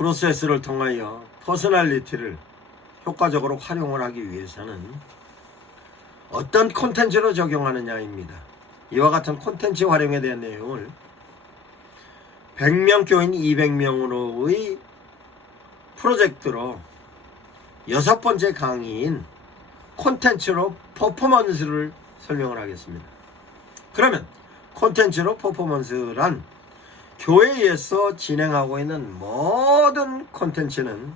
프로세스를 통하여 퍼스널리티를 효과적으로 활용을 하기 위해서는 어떤 콘텐츠로 적용하느냐입니다. 이와 같은 콘텐츠 활용에 대한 내용을 100명 교인 200명으로의 프로젝트로 6번째 강의인 콘텐츠로 퍼포먼스를 설명을 하겠습니다. 그러면 콘텐츠로 퍼포먼스란 교회에서 진행하고 있는 모든 콘텐츠는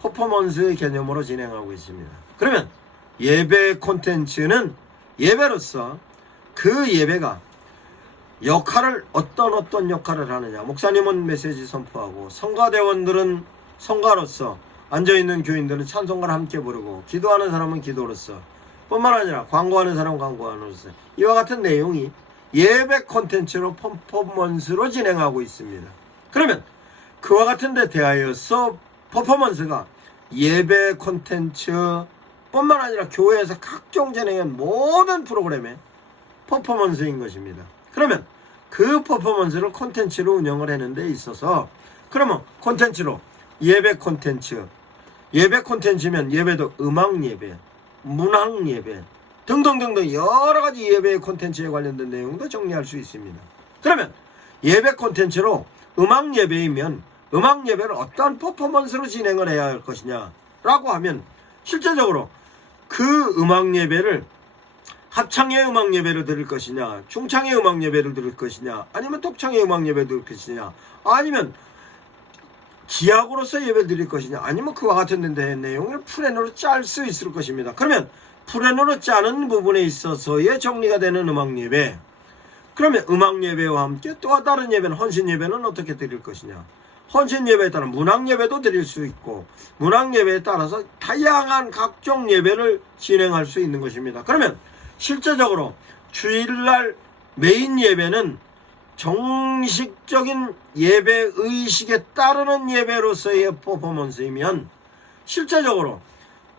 퍼포먼스의 개념으로 진행하고 있습니다. 그러면 예배 콘텐츠는 예배로서 그 예배가 역할을 어떤 역할을 하느냐. 목사님은 메시지 선포하고 성가대원들은 성가로서, 앉아있는 교인들은 찬송가를 함께 부르고, 기도하는 사람은 기도로서, 뿐만 아니라 광고하는 사람은 광고하는로서, 이와 같은 내용이 예배 콘텐츠로 퍼포먼스로 진행하고 있습니다. 그러면 그와 같은 데 대하여서 퍼포먼스가 예배 콘텐츠 뿐만 아니라 교회에서 각종 진행한 모든 프로그램의 퍼포먼스인 것입니다. 그러면 그 퍼포먼스를 콘텐츠로 운영을 하는 데 있어서, 그러면 콘텐츠로 예배 콘텐츠면 예배도 음악 예배, 문학 예배 등등등등 여러가지 예배 콘텐츠에 관련된 내용도 정리할 수 있습니다. 그러면 예배 콘텐츠로 음악 예배이면 음악 예배를 어떤 퍼포먼스로 진행을 해야 할 것이냐 라고 하면, 실제적으로 그 음악 예배를 합창의 음악 예배를 드릴 것이냐, 중창의 음악 예배를 드릴 것이냐, 아니면 독창의 음악 예배를 드릴 것이냐, 아니면 기악으로서 예배를 드릴 것이냐, 아니면 그와 같은 데 내용을 프레너로 짤 수 있을 것입니다. 그러면 프레너로 짜는 부분에 있어서의 정리가 되는 음악 예배, 그러면 음악 예배와 함께 또 다른 예배는 헌신 예배는 어떻게 드릴 것이냐, 헌신 예배에 따라 문학 예배도 드릴 수 있고, 문학 예배에 따라서 다양한 각종 예배를 진행할 수 있는 것입니다. 그러면 실제적으로 주일날 메인 예배는 정식적인 예배 의식에 따르는 예배로서의 퍼포먼스이면, 실제적으로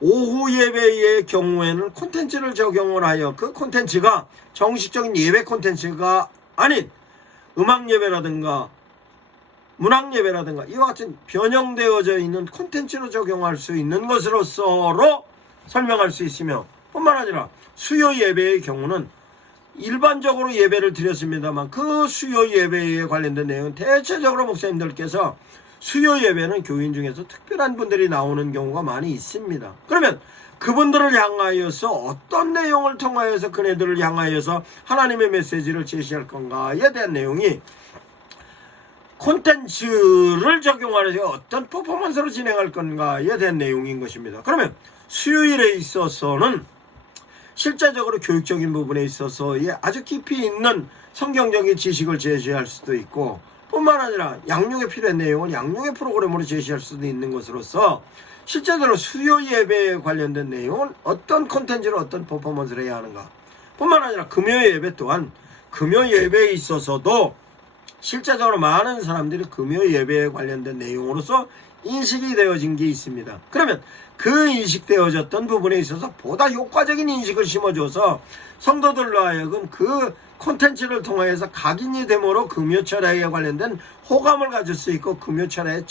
오후 예배의 경우에는 콘텐츠를 적용을 하여 그 콘텐츠가 정식적인 예배 콘텐츠가 아닌 음악 예배라든가 문학 예배라든가 이와 같은 변형되어져 있는 콘텐츠로 적용할 수 있는 것으로서로 설명할 수 있으며, 뿐만 아니라 수요 예배의 경우는 일반적으로 예배를 드렸습니다만 그 수요 예배에 관련된 내용은 대체적으로 목사님들께서 수요 예배는 교인 중에서 특별한 분들이 나오는 경우가 많이 있습니다. 그러면 그분들을 향하여서 어떤 내용을 통하여서 그네들을 향하여서 하나님의 메시지를 제시할 건가에 대한 내용이 콘텐츠를 적용하여서 어떤 퍼포먼스로 진행할 건가에 대한 내용인 것입니다. 그러면 수요일에 있어서는 실제적으로 교육적인 부분에 있어서의 아주 깊이 있는 성경적인 지식을 제시할 수도 있고, 뿐만 아니라 양육에 필요한 내용을 양육의 프로그램으로 제시할 수도 있는 것으로서, 실제적으로 수요 예배에 관련된 내용은 어떤 콘텐츠로 어떤 퍼포먼스를 해야 하는가, 뿐만 아니라 금요 예배 또한 금요 예배에 있어서도 실제적으로 많은 사람들이 금요 예배에 관련된 내용으로서 인식이 되어진 게 있습니다. 그러면 그 인식되어졌던 부분에 있어서 보다 효과적인 인식을 심어줘서 성도들로 하여금 그 콘텐츠를 통해서 각인이 됨으로 금요철야에 관련된 호감을 가질 수 있고, 금요철야에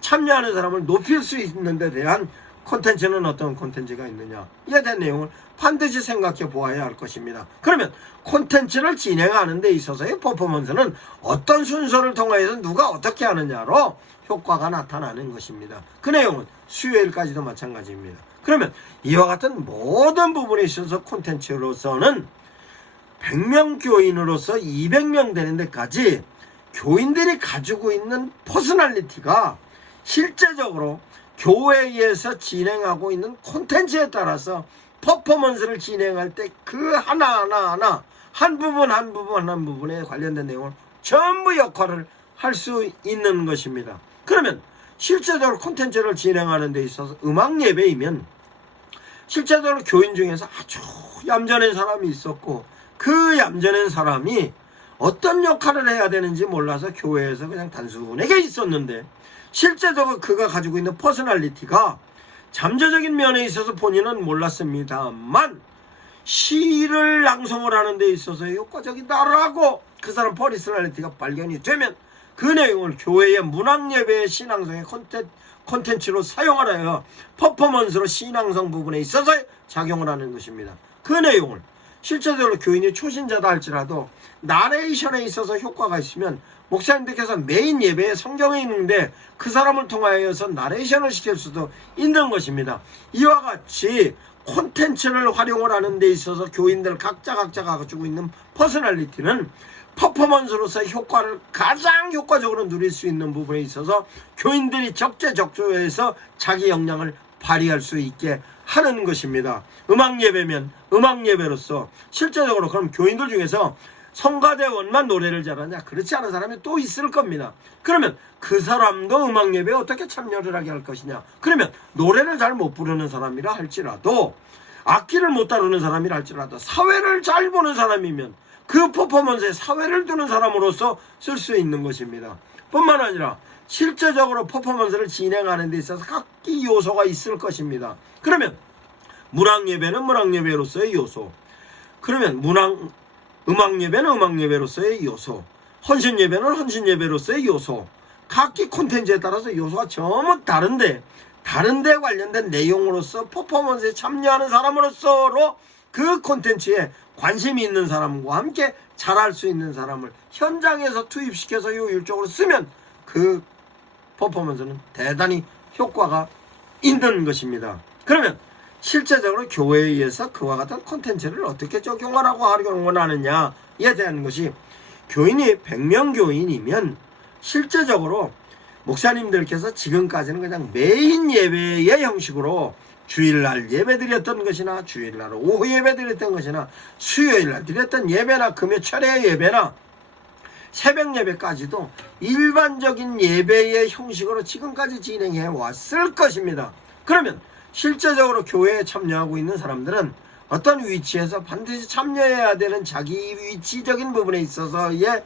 참여하는 사람을 높일 수 있는 데 대한 콘텐츠는 어떤 콘텐츠가 있느냐, 이에 대한 내용을 반드시 생각해 보아야 할 것입니다. 그러면 콘텐츠를 진행하는 데 있어서의 퍼포먼스는 어떤 순서를 통해서 누가 어떻게 하느냐로 효과가 나타나는 것입니다. 그 내용은 수요일까지도 마찬가지입니다. 그러면 이와 같은 모든 부분에 있어서 콘텐츠로서는 100명 교인으로서 200명 되는 데까지 교인들이 가지고 있는 퍼스널리티가 실제적으로 교회에서 진행하고 있는 콘텐츠에 따라서 퍼포먼스를 진행할 때 그 하나하나 한 부분에 관련된 내용을 전부 역할을 할 수 있는 것입니다. 그러면 실제적으로 콘텐츠를 진행하는 데 있어서 음악 예배이면 실제적으로 교인 중에서 아주 얌전한 사람이 있었고, 그 얌전한 사람이 어떤 역할을 해야 되는지 몰라서 교회에서 그냥 단순하게 있었는데, 실제적으로 그가 가지고 있는 퍼스널리티가 잠재적인 면에 있어서 본인은 몰랐습니다만 시를 낭송을 하는 데 있어서 효과적이다라고 그 사람 퍼스널리티가 발견이 되면 그 내용을 교회의 문학예배의 신앙성의 콘텐츠로 사용하여 퍼포먼스로 신앙성 부분에 있어서 작용을 하는 것입니다. 그 내용을 실제적으로 교인이 초신자다 할지라도 나레이션에 있어서 효과가 있으면 목사님들께서 메인 예배에 성경에 있는데 그 사람을 통하여서 나레이션을 시킬 수도 있는 것입니다. 이와 같이 콘텐츠를 활용을 하는 데 있어서 교인들 각자가 가지고 있는 퍼스널리티는 퍼포먼스로서의 효과를 가장 효과적으로 누릴 수 있는 부분에 있어서 교인들이 적재적소에서 자기 역량을 발휘할 수 있게 하는 것입니다. 음악예배면 음악예배로서 실제적으로 그럼 교인들 중에서 성가대원만 노래를 잘하냐? 그렇지 않은 사람이 또 있을 겁니다. 그러면 그 사람도 음악예배에 어떻게 참여를 하게 할 것이냐? 그러면 노래를 잘 못 부르는 사람이라 할지라도 악기를 못 다루는 사람이라 할지라도 사회를 잘 보는 사람이면 그 퍼포먼스에 사회를 두는 사람으로서 쓸 수 있는 것입니다. 뿐만 아니라 실제적으로 퍼포먼스를 진행하는 데 있어서 각기 요소가 있을 것입니다. 그러면 문학예배는 문학예배로서의 요소, 그러면 음악예배는 음악예배로서의 요소, 헌신예배는 헌신예배로서의 요소, 각기 콘텐츠에 따라서 요소가 전부 다른데 관련된 내용으로서 퍼포먼스에 참여하는 사람으로서로 그 콘텐츠에 관심이 있는 사람과 함께 잘할 수 있는 사람을 현장에서 투입시켜서 효율적으로 쓰면 그 퍼포먼스는 대단히 효과가 있는 것입니다. 그러면 실제적으로 교회에 의해서 그와 같은 콘텐츠를 어떻게 적용하라고 활용을 하느냐에 대한 것이, 교인이 100명 교인이면 실제적으로 목사님들께서 지금까지는 그냥 메인 예배의 형식으로 주일날 예배 드렸던 것이나 주일날 오후 예배 드렸던 것이나 수요일날 드렸던 예배나 금요 철야 예배나 새벽 예배까지도 일반적인 예배의 형식으로 지금까지 진행해 왔을 것입니다. 그러면 실제적으로 교회에 참여하고 있는 사람들은 어떤 위치에서 반드시 참여해야 되는 자기 위치적인 부분에 있어서의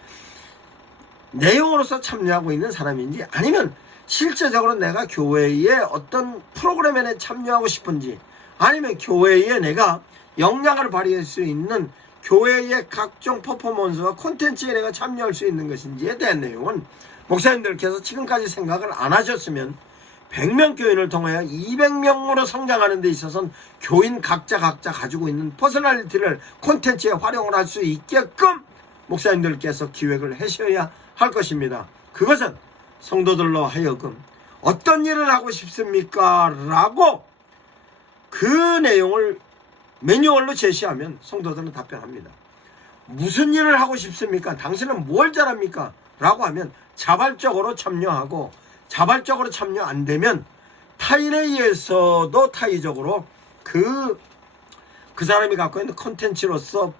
내용으로서 참여하고 있는 사람인지, 아니면 실제적으로 내가 교회의 어떤 프로그램에 참여하고 싶은지, 아니면 교회에 내가 역량을 발휘할 수 있는 교회의 각종 퍼포먼스와 콘텐츠에 내가 참여할 수 있는 것인지에 대한 내용은 목사님들께서 지금까지 생각을 안 하셨으면 100명 교인을 통하여 200명으로 성장하는 데 있어서는 교인 각자 가지고 있는 퍼스널리티를 콘텐츠에 활용을 할 수 있게끔 목사님들께서 기획을 하셔야 할 것입니다. 그것은 성도들로 하여금 어떤 일을 하고 싶습니까? 라고 그 내용을 매뉴얼로 제시하면 성도들은 답변합니다. 무슨 일을 하고 싶습니까? 당신은 뭘 잘합니까? 라고 하면 자발적으로 참여하고, 자발적으로 참여 안 되면 타인에 의해서도 타의적으로 그 사람이 갖고 있는 콘텐츠로서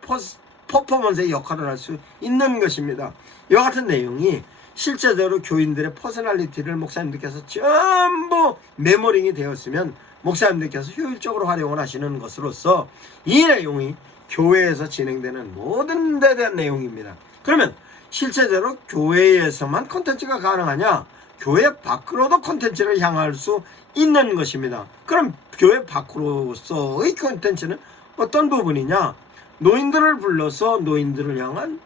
퍼포먼스의 역할을 할 수 있는 것입니다. 이와 같은 내용이 실제적으로 교인들의 퍼스널리티를 목사님들께서 전부 메모링이 되었으면 목사님들께서 효율적으로 활용을 하시는 것으로서 이 내용이 교회에서 진행되는 모든 데 대한 내용입니다. 그러면 실제적으로 교회에서만 콘텐츠가 가능하냐? 교회 밖으로도 콘텐츠를 향할 수 있는 것입니다. 그럼 교회 밖으로서의 콘텐츠는 어떤 부분이냐? 노인들을 불러서 노인들을 향한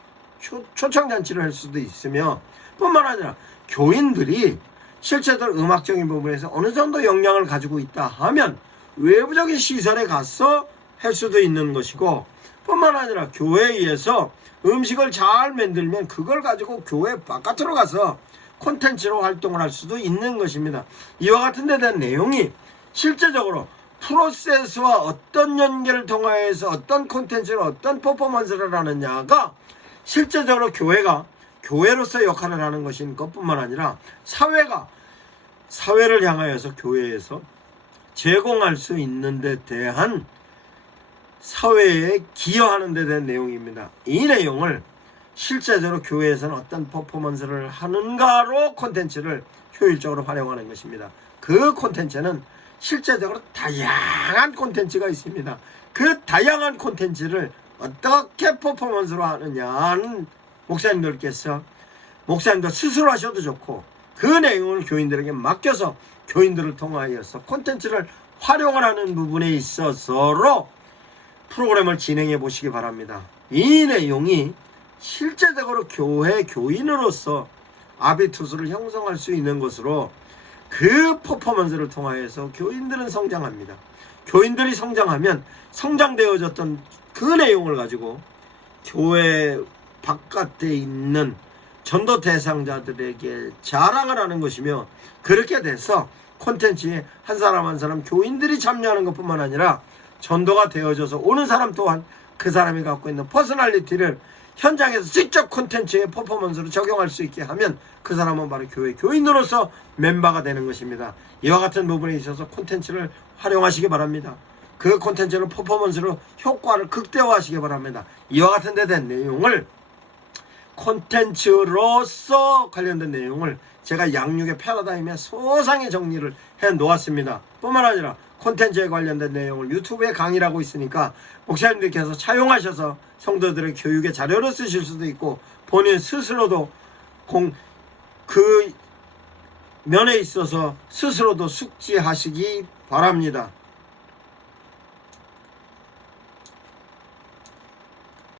초청잔치를 할 수도 있으며, 뿐만 아니라 교인들이 실제적으로 음악적인 부분에서 어느 정도 역량을 가지고 있다 하면 외부적인 시설에 가서 할 수도 있는 것이고, 뿐만 아니라 교회에 의해서 음식을 잘 만들면 그걸 가지고 교회 바깥으로 가서 콘텐츠로 활동을 할 수도 있는 것입니다. 이와 같은 데 대한 내용이 실제적으로 프로세스와 어떤 연계를 통하여서 어떤 콘텐츠를 어떤 퍼포먼스를 하느냐가 실제적으로 교회가 교회로서 역할을 하는 것인 것뿐만 아니라 사회를 향하여서 교회에서 제공할 수 있는 데 대한 사회에 기여하는 데 대한 내용입니다. 이 내용을 실제적으로 교회에서는 어떤 퍼포먼스를 하는가로 콘텐츠를 효율적으로 활용하는 것입니다. 그 콘텐츠는 실제적으로 다양한 콘텐츠가 있습니다. 그 다양한 콘텐츠를 어떻게 퍼포먼스로 하느냐는 목사님들 스스로 하셔도 좋고, 그 내용을 교인들에게 맡겨서 교인들을 통하여서 콘텐츠를 활용을 하는 부분에 있어서로 프로그램을 진행해 보시기 바랍니다. 이 내용이 실제적으로 교회 교인으로서 아비투스를 형성할 수 있는 것으로 그 퍼포먼스를 통하여서 교인들은 성장합니다. 교인들이 성장하면 성장되어졌던 그 내용을 가지고 교회 바깥에 있는 전도 대상자들에게 자랑을 하는 것이며, 그렇게 돼서 콘텐츠에 한 사람 한 사람 교인들이 참여하는 것뿐만 아니라 전도가 되어져서 오는 사람 또한 그 사람이 갖고 있는 퍼스널리티를 현장에서 직접 콘텐츠의 퍼포먼스로 적용할 수 있게 하면 그 사람은 바로 교회 교인으로서 멤버가 되는 것입니다. 이와 같은 부분에 있어서 콘텐츠를 활용하시기 바랍니다. 그 콘텐츠를 퍼포먼스로 효과를 극대화하시기 바랍니다. 이와 같은 데 된 내용을, 콘텐츠로서 관련된 내용을 제가 양육의 패러다임에 소상히 정리를 해 놓았습니다. 뿐만 아니라 콘텐츠에 관련된 내용을 유튜브에 강의를 하고 있으니까 목사님들께서 차용하셔서 성도들의 교육의 자료로 쓰실 수도 있고, 본인 스스로도 그 면에 있어서 스스로도 숙지하시기 바랍니다.